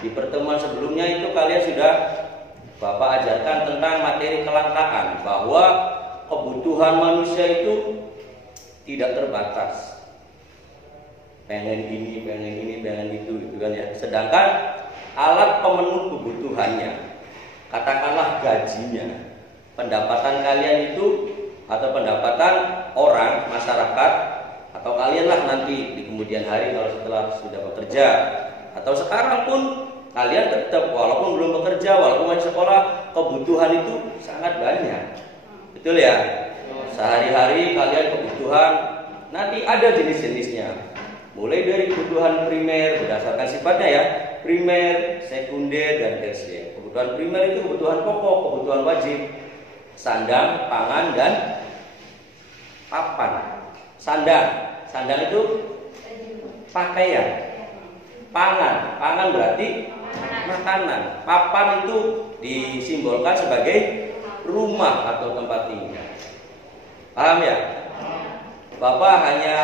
Di pertemuan sebelumnya itu kalian sudah Bapak ajarkan tentang materi kelangkaan, bahwa kebutuhan manusia itu tidak terbatas. Pengen ini, pengen itu, gitu kan ya. Sedangkan alat pemenuh kebutuhannya, katakanlah gajinya, pendapatan kalian itu atau pendapatan orang masyarakat atau kalian lah nanti di kemudian hari kalau setelah sudah bekerja atau sekarang pun kalian tetap walaupun belum bekerja, walaupun masih sekolah, kebutuhan itu sangat banyak. Betul ya? Sehari-hari kalian kebutuhan nanti ada jenis-jenisnya. Mulai dari kebutuhan primer berdasarkan sifatnya ya, primer, sekunder, dan tersier. Kebutuhan primer itu kebutuhan pokok, kebutuhan wajib. Sandang, pangan, dan papan. Sandang itu pakaian. Pangan berarti makanan. Papan itu disimbolkan sebagai rumah atau tempat tinggal. Paham ya? Bapak hanya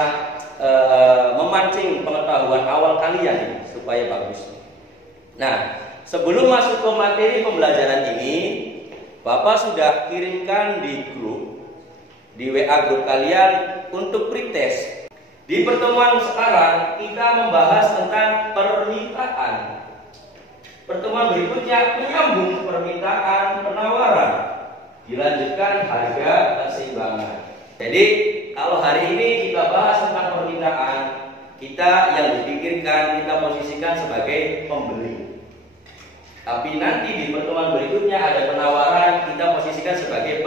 memancing pengetahuan awal kalian supaya bagus. Nah, sebelum masuk ke materi pembelajaran ini, Bapak sudah kirimkan di grup, di WA grup kalian untuk pretest. Di pertemuan sekarang kita membahas tentang permintaan. Pertemuan berikutnya menyambung permintaan penawaran, dilanjutkan harga keseimbangan. Jadi kalau hari ini kita bahas tentang permintaan, kita yang dipikirkan, kita posisikan sebagai pembeli. Tapi nanti di pertemuan berikutnya ada penawaran, kita posisikan sebagai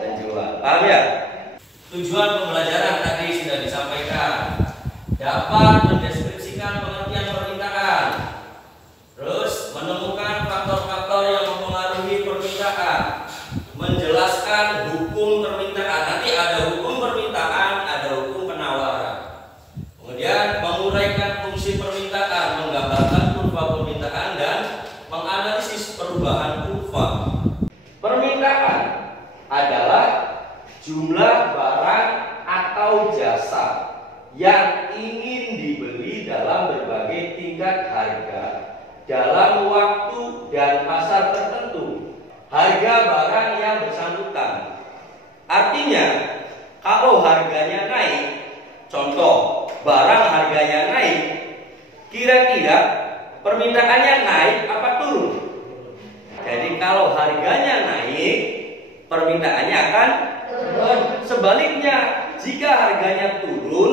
penjual. Paham ya? Tujuan pembelajaran tadi sudah disampaikan. Dapat mendeskripsikan pengertian permintaan, terus menemukan faktor-faktor yang mempengaruhi permintaan, menjelaskan hukum permintaan. Nanti ada hukum permintaan, ada hukum penawaran. Kemudian menguraikan fungsi permintaan, menggambarkan kurva permintaan dan menganalisis perubahan kurva. Permintaan adalah jumlah barang atau jasa yang ingin dibeli dalam berbagai tingkat harga dalam waktu dan pasar tertentu. Harga barang yang bersangkutan. Artinya, kalau harganya naik, contoh, barang harganya naik, kira-kira permintaannya naik apa turun? Jadi kalau harganya naik, permintaannya akan turun. Sebaliknya, jika harganya turun,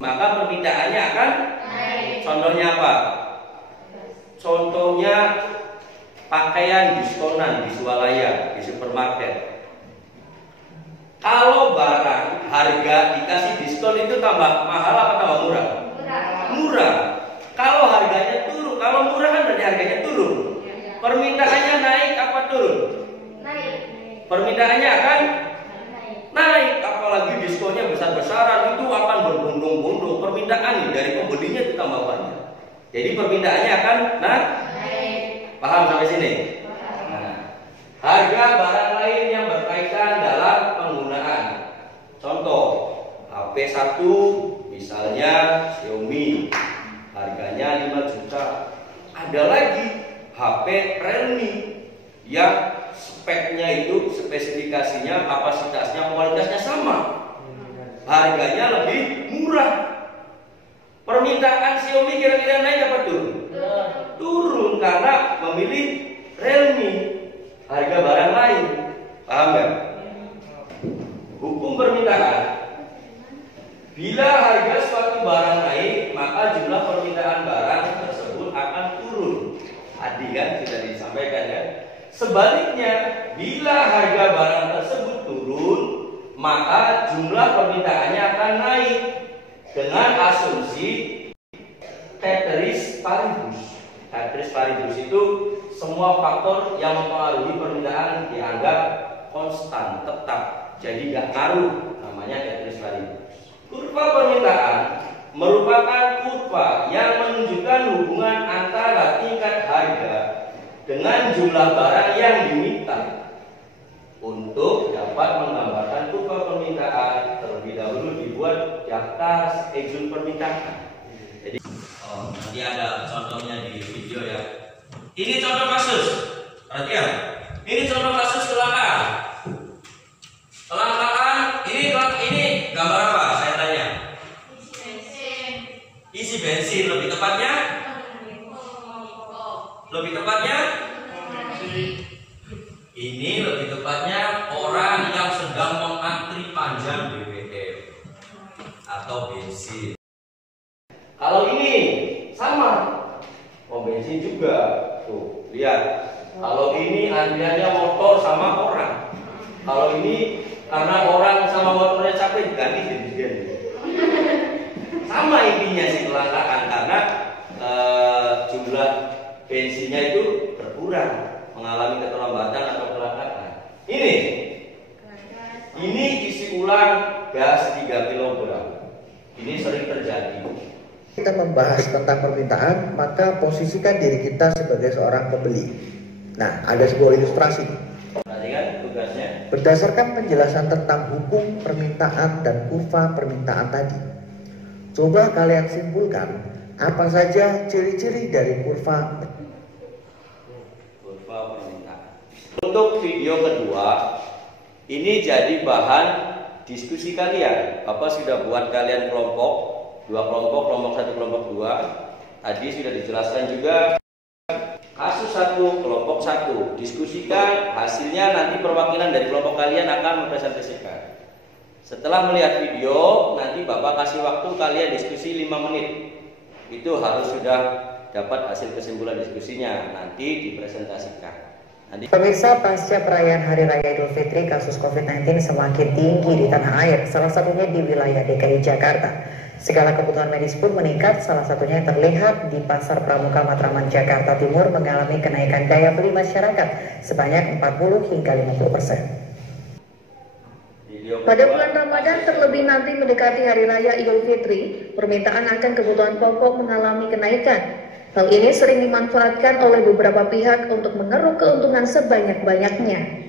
maka permintaannya akan naik. Contohnya apa? Contohnya pakaian diskonan di swalaya, di supermarket. Kalau barang harga dikasih diskon itu tambah mahal apa tambah murah? Murah. Kalau harganya turun, kalau murah kan berarti harganya turun. Permintaannya naik apa turun? Naik. Permintaannya akan naik. Apalagi diskonnya besar-besaran, itu akan berbondong-bondong. Permintaan dari pembelinya itu tambah banyak. Jadi permintaannya akan naik. Paham sampai sini? Nah, harga barang lain yang berkaitan dalam penggunaan. Contoh, HP 1 misalnya Xiaomi, harganya 5 juta. Ada lagi HP Realme yang speknya itu, spesifikasinya, kapasitasnya, kualitasnya sama, harganya lebih murah. Permintaan Xiaomi kira-kira naik apa turun? Turun karena memilih Realme, harga barang lain. Paham gak? Hukum permintaan. Bila harga suatu barang naik, maka jumlah permintaan barang tersebut akan turun. Tadi kan sudah disampaikan ya. Sebaliknya, bila harga barang tersebut turun, maka jumlah permintaannya akan naik dengan asumsi ceteris paribus. Ceteris paribus itu semua faktor yang mempengaruhi permintaan dianggap konstan, tetap, jadi nggak ngaruh, namanya ceteris paribus. Kurva permintaan merupakan kurva yang menunjukkan hubungan antara tingkat harga dengan jumlah barang yang diminta. Untuk dapat menggambarkan kurva permintaan, terlebih dahulu dibuat daftar schedule permintaan. Jadi nanti ada contohnya di video ya. Ini contoh kasus. Perhatian. Ini contoh kasus kelangkaan. Kelangkaan ini gambar apa? Saya tanya. Isi bensin. Lebih tepatnya? Ini lebih tepatnya orang yang sedang mengantri panjang BBM atau bensin. Kalau ini sama, mau bensin juga. Tuh, lihat. Kalau ini antriannya motor sama orang. Kalau ini karena orang sama motornya capek diganti bensin. Sama intinya sih kelangkaan karena jumlah bensinnya itu berkurang, mengalami keterlambatan atau kelangkaan. Ini isi ulang gas 3 kg. Ini sering terjadi. Kita membahas tentang permintaan, maka posisikan diri kita sebagai seorang pembeli. Nah, ada sebuah ilustrasi. Perhatikan tugasnya. Berdasarkan penjelasan tentang hukum permintaan dan kurva permintaan tadi, coba kalian simpulkan apa saja ciri-ciri dari kurva permintaan. Untuk video kedua, ini jadi bahan diskusi kalian. Bapak sudah buat kalian kelompok. 2 kelompok, kelompok 1, kelompok 2. Tadi sudah dijelaskan juga kasus 1, kelompok 1. Diskusikan hasilnya, nanti perwakilan dari kelompok kalian akan mempresentasikan. Setelah melihat video, nanti Bapak kasih waktu kalian diskusi 5 menit. Itu harus sudah dapat hasil kesimpulan diskusinya, nanti dipresentasikan. Pemirsa, pasca perayaan Hari Raya Idul Fitri, kasus COVID-19 semakin tinggi di tanah air, salah satunya di wilayah DKI Jakarta. Segala kebutuhan medis pun meningkat, salah satunya yang terlihat di Pasar Pramuka Matraman, Jakarta Timur mengalami kenaikan daya beli masyarakat sebanyak 40 hingga 50%. Pada bulan Ramadan, terlebih nanti mendekati Hari Raya Idul Fitri, permintaan akan kebutuhan pokok mengalami kenaikan. Hal ini sering dimanfaatkan oleh beberapa pihak untuk mengeruk keuntungan sebanyak-banyaknya.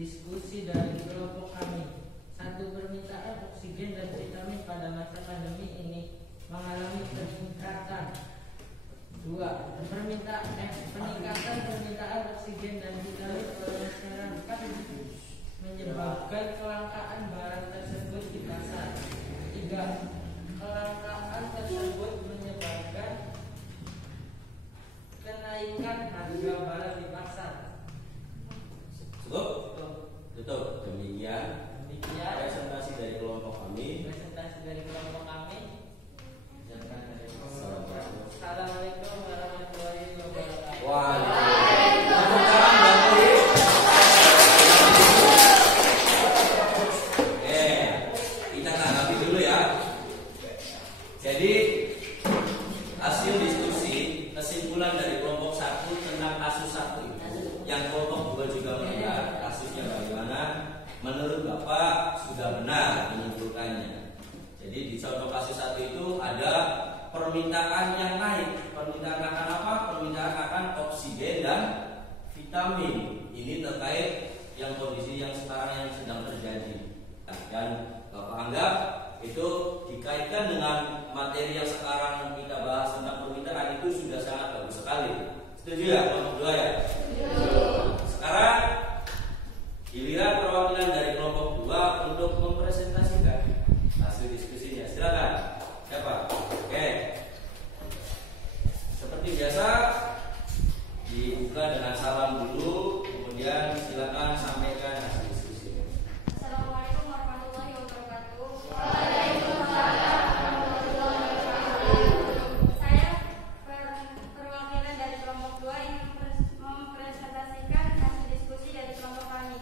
Diskusi dari kelompok kami. 1. Permintaan oksigen dan vitamin pada masa pandemi ini mengalami peningkatan. 2. Peningkatan permintaan oksigen dan vitamin oleh masyarakat menyebabkan kelangkaan barang tersebut di pasar. 3. Kelangkaan tersebut menyebabkan kenaikan harga barang di pasar. Tutup. Demikian presentasi dari kelompok kami. Assalamualaikum warahmatullahi wabarakatuh. Kita tanggapi dulu ya. Jadi hasil diskusi, kesimpulan dari kelompok 1 tentang kasus 1 itu, yang kelompok 2 juga melihat kasusnya bagaimana. Menurut Bapak sudah benar menyimpulkannya. Jadi di contoh kasus 1 itu ada permintaan yang naik. Permintaan akan apa? Permintaan akan oksigen dan vitamin. Ini terkait yang kondisi yang sekarang yang sedang terjadi. dan Bapak anggap itu dikaitkan dengan materi yang sekarang kita bahas tentang permintaan itu sudah sangat bagus sekali. Setuju ya kelompok 2 ya? Sekarang giliran perwakilan dari kelompok 2 untuk mempresentasikan hasil diskusinya. Silakan. Siapa? Oke. Seperti biasa dibuka dengan salam dulu, kemudian silakan sampaikan hasil diskusinya. Assalamualaikum warahmatullahi wabarakatuh. Saya perwakilan dari kelompok 2 ingin mempresentasikan hasil diskusi dari kelompok kami.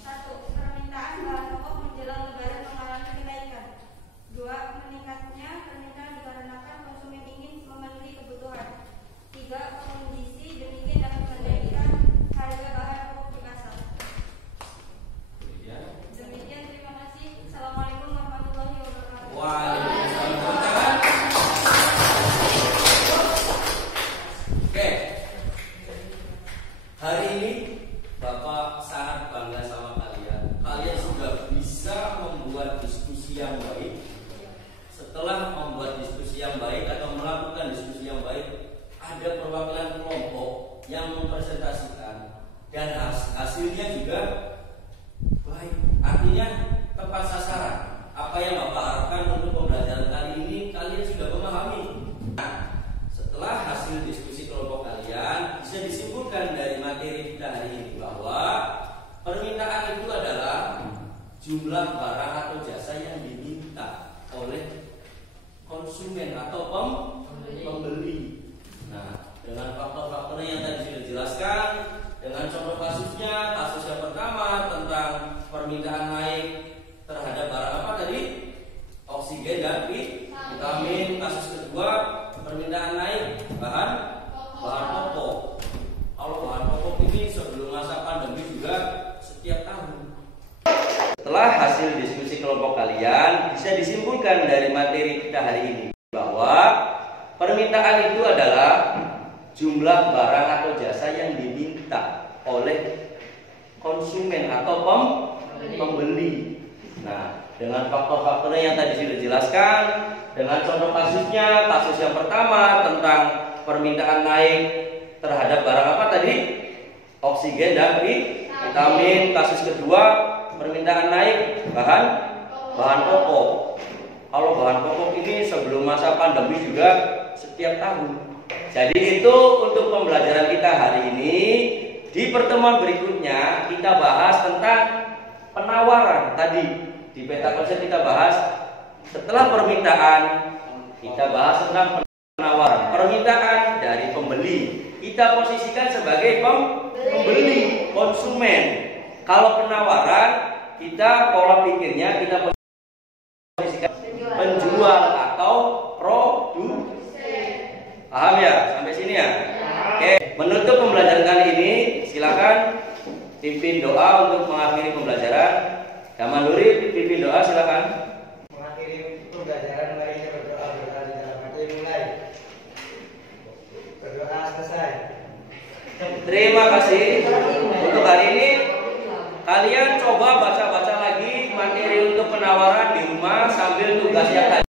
1. Permintaan bahan pokok menjelang lebaran mengalami kenaikan. 2. Meningkatnya permintaan dikarenakan konsumen ingin memenuhi kebutuhan. 3. Kondisi demikian dapat menaikkan harga bahan pokok di pasar. Demikian, terima kasih. Assalamualaikum warahmatullahi wabarakatuh. Waalaikumsalam. Oke. Hari ini Bapak sangat bangga sama kalian. Kalian sudah bisa membuat diskusi yang baik. Setelah membuat diskusi yang baik atau melakukan diskusi yang baik, ada perwakilan kelompok yang mempresentasikan dan hasilnya juga baik. Artinya tepat sasaran. Apa yang Bapak harapkan untuk pembelajaran kali ini kalian sudah memahami. Nah, setelah hasil diskusi kelompok kalian bisa disimpulkan dari materi kita hari ini bahwa permintaan itu adalah jumlah barang atau jasa yang diminta oleh konsumen atau pembeli. Nah, dengan faktor-faktornya yang tadi sudah dijelaskan, dengan contoh kasusnya, kasus yang pertama tentang permintaan naik terhadap barang apa tadi? Oksigen dan vitamin. Kasus kedua, permintaan naik bahan pokok. Kalau bahan pokok ini sebelum masa pandemi juga setiap tahun. Setelah hasil diskusi kelompok kalian bisa disimpulkan dari materi kita hari ini bahwa permintaan itu adalah jumlah barang atau jasa yang diminta oleh konsumen atau pembeli. Nah, dengan faktor-faktornya yang tadi sudah dijelaskan, dengan contoh kasusnya, kasus yang pertama tentang permintaan naik terhadap barang apa tadi? Oksigen dan vitamin. Kasus kedua, permintaan naik bahan pokok. Kalau bahan pokok ini sebelum masa pandemi juga setiap tahun. Jadi itu untuk pembelajaran kita hari ini. Di pertemuan berikutnya kita bahas tentang penawaran tadi. Di peta konsep kita bahas setelah permintaan, kita bahas tentang penawaran. Permintaan dari pembeli kita posisikan sebagai pembeli, konsumen. Kalau penawaran kita pola pikirnya kita posisikan penjual atau produsen. Paham ya sampai sini ya? Oke, menutup pembelajaran kali ini silakan pimpin doa untuk mengakhiri pembelajaran. Damanduri pimpin doa silakan. Mengakhiri pembelajaran lainnya berdoa di dalam hati mulai. Berdoa selesai. Terima kasih. Untuk hari ini kalian coba baca-baca lagi materi untuk penawaran di rumah sambil tugas yang tadi.